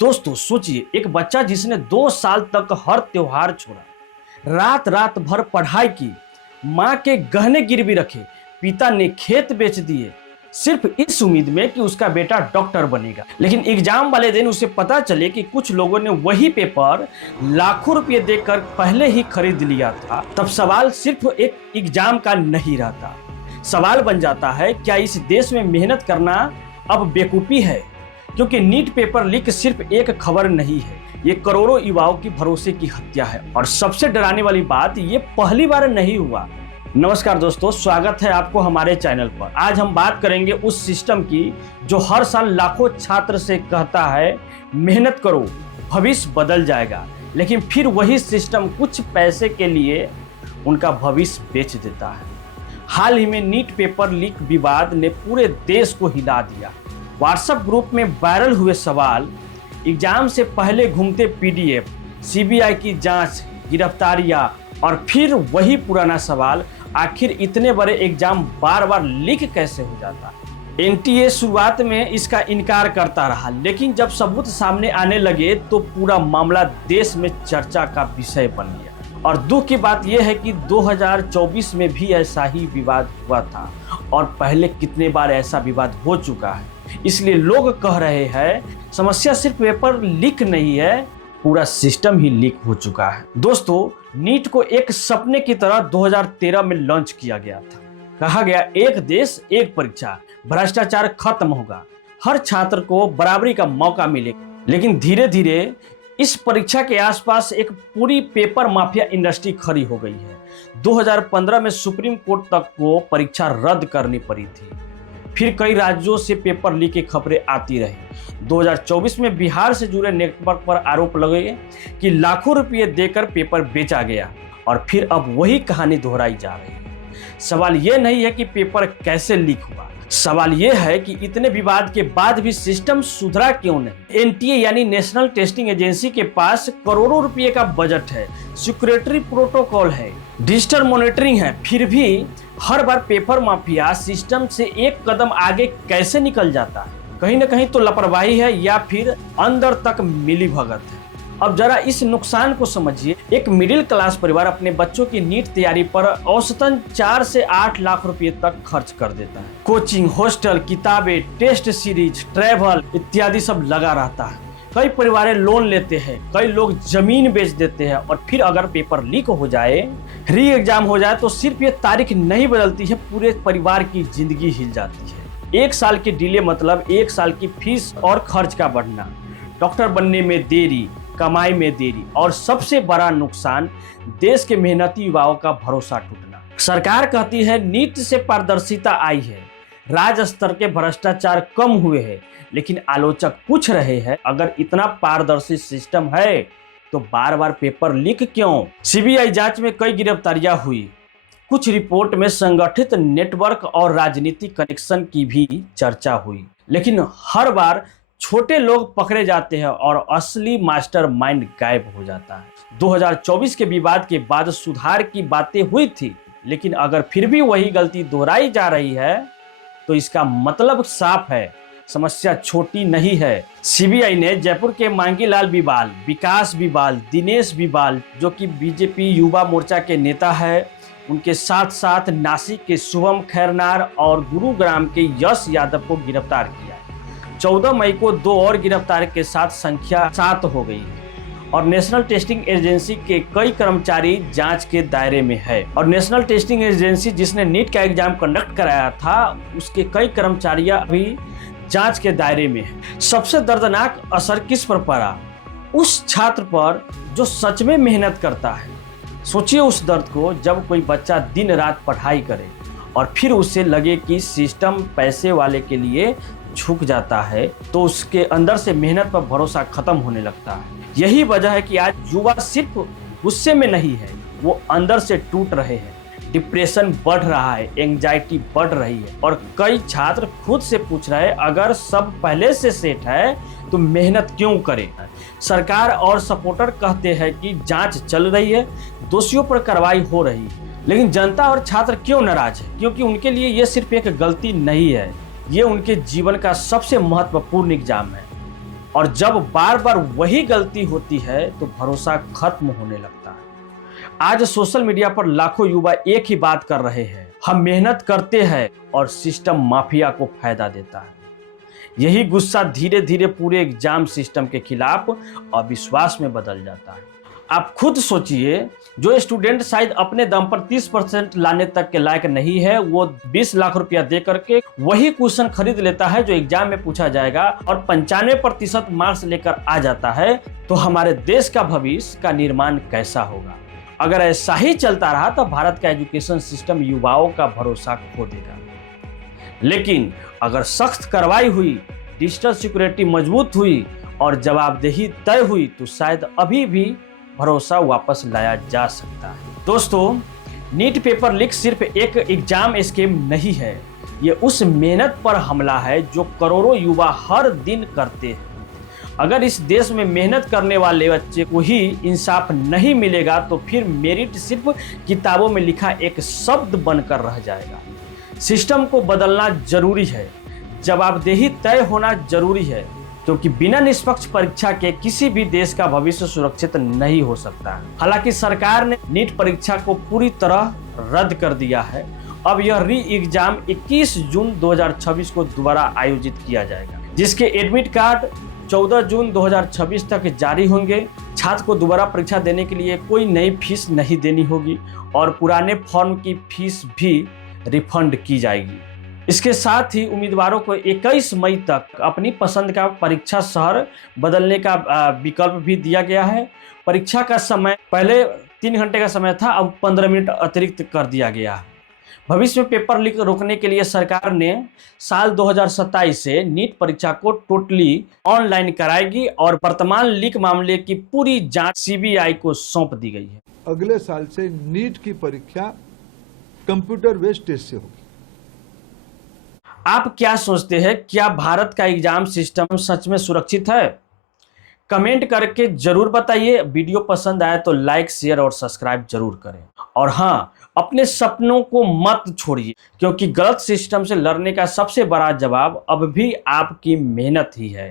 दोस्तों सोचिए, एक बच्चा जिसने 2 साल तक हर त्योहार छोड़ा, रात रात भर पढ़ाई की, माँ के गहने गिरवी रखे, पिता ने खेत बेच दिए, सिर्फ इस उम्मीद में कि उसका बेटा डॉक्टर बनेगा। लेकिन एग्जाम वाले दिन उसे पता चले कि कुछ लोगों ने वही पेपर लाखों रुपए देकर पहले ही खरीद लिया था। तब सवाल सिर्फ एक एग्जाम का नहीं रहता, सवाल बन जाता है क्या इस देश में मेहनत करना अब बेवकूफ़ी है? क्योंकि नीट पेपर लीक सिर्फ एक खबर नहीं है, ये करोड़ों युवाओं की भरोसे की हत्या है। और सबसे डराने वाली बात, ये पहली बार नहीं हुआ। नमस्कार दोस्तों, स्वागत है आपको हमारे चैनल पर। आज हम बात करेंगे उस सिस्टम की जो हर साल लाखों छात्र से कहता है मेहनत करो, भविष्य बदल जाएगा, लेकिन फिर वही सिस्टम कुछ पैसे के लिए उनका भविष्य बेच देता है। हाल ही में नीट पेपर लीक विवाद ने पूरे देश को हिला दिया। व्हाट्सएप ग्रुप में वायरल हुए सवाल, एग्जाम से पहले घूमते पीडीएफ, सीबीआई की जांच, गिरफ्तारियां और फिर वही पुराना सवाल, आखिर इतने बड़े एग्जाम बार बार लीक कैसे हो जाता? एनटीए शुरुआत में इसका इनकार करता रहा, लेकिन जब सबूत सामने आने लगे तो पूरा मामला देश में चर्चा का विषय बन गया। और दुख की बात यह है कि 2024 में भी ऐसा ही विवाद हुआ था और पहले कितने बार ऐसा विवाद हो चुका है। इसलिए लोग कह रहे हैं समस्या सिर्फ पेपर लीक नहीं है, पूरा सिस्टम ही लीक हो चुका है। दोस्तों, नीट को एक सपने की तरह 2013 में लॉन्च किया गया था। कहा गया एक देश एक परीक्षा, भ्रष्टाचार खत्म होगा, हर छात्र को बराबरी का मौका मिलेगा। लेकिन धीरे धीरे इस परीक्षा के आसपास एक पूरी पेपर माफिया इंडस्ट्री खड़ी हो गई है। 2015 में सुप्रीम कोर्ट तक को परीक्षा रद्द करनी पड़ी थी। फिर कई राज्यों से पेपर लीक की खबरें आती रही। 2024 में बिहार से जुड़े नेटवर्क पर आरोप लगे कि लाखों रुपये देकर पेपर बेचा गया और फिर अब वही कहानी दोहराई जा रही है। सवाल यह नहीं है कि पेपर कैसे लीक हुआ, सवाल यह है कि इतने विवाद के बाद भी सिस्टम सुधरा क्यों नहीं। एनटीए यानी नेशनल टेस्टिंग एजेंसी के पास करोड़ों रुपए का बजट है, सिक्योरिटी प्रोटोकॉल है, डिजिटल मॉनिटरिंग है, फिर भी हर बार पेपर माफिया सिस्टम से एक कदम आगे कैसे निकल जाता है? कहीं ना कहीं तो लापरवाही है या फिर अंदर तक मिलीभगत है। अब जरा इस नुकसान को समझिए। एक मिडिल क्लास परिवार अपने बच्चों की नीट तैयारी पर औसतन 4 से 8 लाख रुपए तक खर्च कर देता है। कोचिंग, हॉस्टल, किताबें, टेस्ट सीरीज, ट्रैवल इत्यादि सब लगा रहता है। कई परिवार लोन लेते हैं, कई लोग जमीन बेच देते हैं और फिर अगर पेपर लीक हो जाए, री एग्जाम हो जाए, तो सिर्फ ये तारीख नहीं बदलती है, पूरे परिवार की जिंदगी हिल जाती है। 1 साल की डिले मतलब 1 साल की फीस और खर्च का बढ़ना, डॉक्टर बनने में देरी, कमाई में देरी और सबसे बड़ा नुकसान देश के मेहनती युवाओं का भरोसा टूटना। सरकार कहती है नीट से पारदर्शिता आई है, राज्य स्तर के भ्रष्टाचार कम हुए हैं, लेकिन आलोचक पूछ रहे हैं अगर इतना पारदर्शी सिस्टम है तो बार बार पेपर लीक क्यों? सीबीआई जांच में कई गिरफ्तारियां हुई, कुछ रिपोर्ट में संगठित नेटवर्क और राजनीतिक कनेक्शन की भी चर्चा हुई, लेकिन हर बार छोटे लोग पकड़े जाते हैं और असली मास्टरमाइंड गायब हो जाता है। 2024 के विवाद के बाद सुधार की बातें हुई थी, लेकिन अगर फिर भी वही गलती दोहराई जा रही है तो इसका मतलब साफ है, समस्या छोटी नहीं है। सीबीआई ने जयपुर के मांगीलाल बिवाल, विकास बिवाल, दिनेश बिवाल जो कि बीजेपी युवा मोर्चा के नेता है, उनके साथ साथ नासिक के शुभम खैरनार और गुरुग्राम के यश यादव को गिरफ्तार किया। 14 मई को 2 और गिरफ्तार के साथ संख्या 7 हो गई है और नेशनल टेस्टिंग एजेंसी के कई कर्मचारी जांच के दायरे में है। और नेशनल टेस्टिंग एजेंसी जिसने नीट का एग्जाम कंडक्ट कराया था, उसके कई कर्मचारियां अभी जांच के दायरे में है। सबसे दर्दनाक असर किस पर पड़ा? उस छात्र पर जो सच में मेहनत करता है। सोचिए उस दर्द को, जब कोई बच्चा दिन रात पढ़ाई करे और फिर उसे लगे कि सिस्टम पैसे वाले के लिए झुक जाता है, तो उसके अंदर से मेहनत पर भरोसा खत्म होने लगता है। यही वजह है कि आज युवा सिर्फ गुस्से में नहीं है, वो अंदर से टूट रहे हैं। डिप्रेशन बढ़ रहा है, एंजाइटी बढ़ रही है और कई छात्र खुद से पूछ रहे हैं अगर सब पहले से सेट है तो मेहनत क्यों करें? सरकार और सपोर्टर कहते हैं कि जांच चल रही है, दोषियों पर कार्रवाई हो रही है, लेकिन जनता और छात्र क्यों नाराज है? क्योंकि उनके लिए ये सिर्फ एक गलती नहीं है, ये उनके जीवन का सबसे महत्वपूर्ण एग्जाम है। और जब बार बार वही गलती होती है तो भरोसा खत्म होने लगता है। आज सोशल मीडिया पर लाखों युवा एक ही बात कर रहे हैं, हम मेहनत करते हैं और सिस्टम माफिया को फायदा देता है। यही गुस्सा धीरे धीरे पूरे एग्जाम सिस्टम के खिलाफ अविश्वास में बदल जाता है। आप खुद सोचिए, जो स्टूडेंट शायद अपने दम पर 30% लाने तक के लायक नहीं है, वो 20 लाख रुपया दे करके वही क्वेश्चन खरीद लेता है जो एग्जाम में पूछा जाएगा और 95% मार्क्स लेकर आ जाता है, तो हमारे देश का भविष्य का निर्माण कैसा होगा? अगर ऐसा ही चलता रहा तो भारत का एजुकेशन सिस्टम युवाओं का भरोसा खो देगा। लेकिन अगर सख्त कार्रवाई हुई, डिजिटल सिक्योरिटी मजबूत हुई और जवाबदेही तय हुई तो शायद अभी भी भरोसा वापस लाया जा सकता है। दोस्तों, नीट पेपर लीक सिर्फ एक एग्जाम स्कैम नहीं है, ये उस मेहनत पर हमला है जो करोड़ों युवा हर दिन करते हैं। अगर इस देश में मेहनत करने वाले बच्चे को ही इंसाफ नहीं मिलेगा तो फिर मेरिट सिर्फ किताबों में लिखा एक शब्द बनकर रह जाएगा। सिस्टम को बदलना जरूरी है, जवाबदेही तय होना जरूरी है, क्योंकि बिना निष्पक्ष परीक्षा के किसी भी देश का भविष्य सुरक्षित नहीं हो सकता है। हालांकि सरकार ने नीट परीक्षा को पूरी तरह रद्द कर दिया है। अब यह री एग्जाम 21 जून 2026 को दोबारा आयोजित किया जाएगा, जिसके एडमिट कार्ड 14 जून 2026 तक जारी होंगे। छात्र को दोबारा परीक्षा देने के लिए कोई नई फीस नहीं देनी होगी और पुराने फॉर्म की फीस भी रिफंड की जाएगी। इसके साथ ही उम्मीदवारों को 21 मई तक अपनी पसंद का परीक्षा शहर बदलने का विकल्प भी दिया गया है। परीक्षा का समय पहले 3 घंटे का समय था, अब 15 मिनट अतिरिक्त कर दिया गया है। भविष्य में पेपर लीक रोकने के लिए सरकार ने साल 2027 से नीट परीक्षा को टोटली ऑनलाइन कराएगी और वर्तमान लीक मामले की पूरी जांच सीबीआई को सौंप दी गई है। अगले साल से नीट की परीक्षा कंप्यूटर बेस्ड टेस्ट से होगी। आप क्या सोचते हैं, क्या भारत का एग्जाम सिस्टम सच में सुरक्षित है? कमेंट करके जरूर बताइए। वीडियो पसंद आए तो लाइक, शेयर और सब्सक्राइब जरूर करें। और हाँ, अपने सपनों को मत छोड़िए, क्योंकि गलत सिस्टम से लड़ने का सबसे बड़ा जवाब अब भी आपकी मेहनत ही है।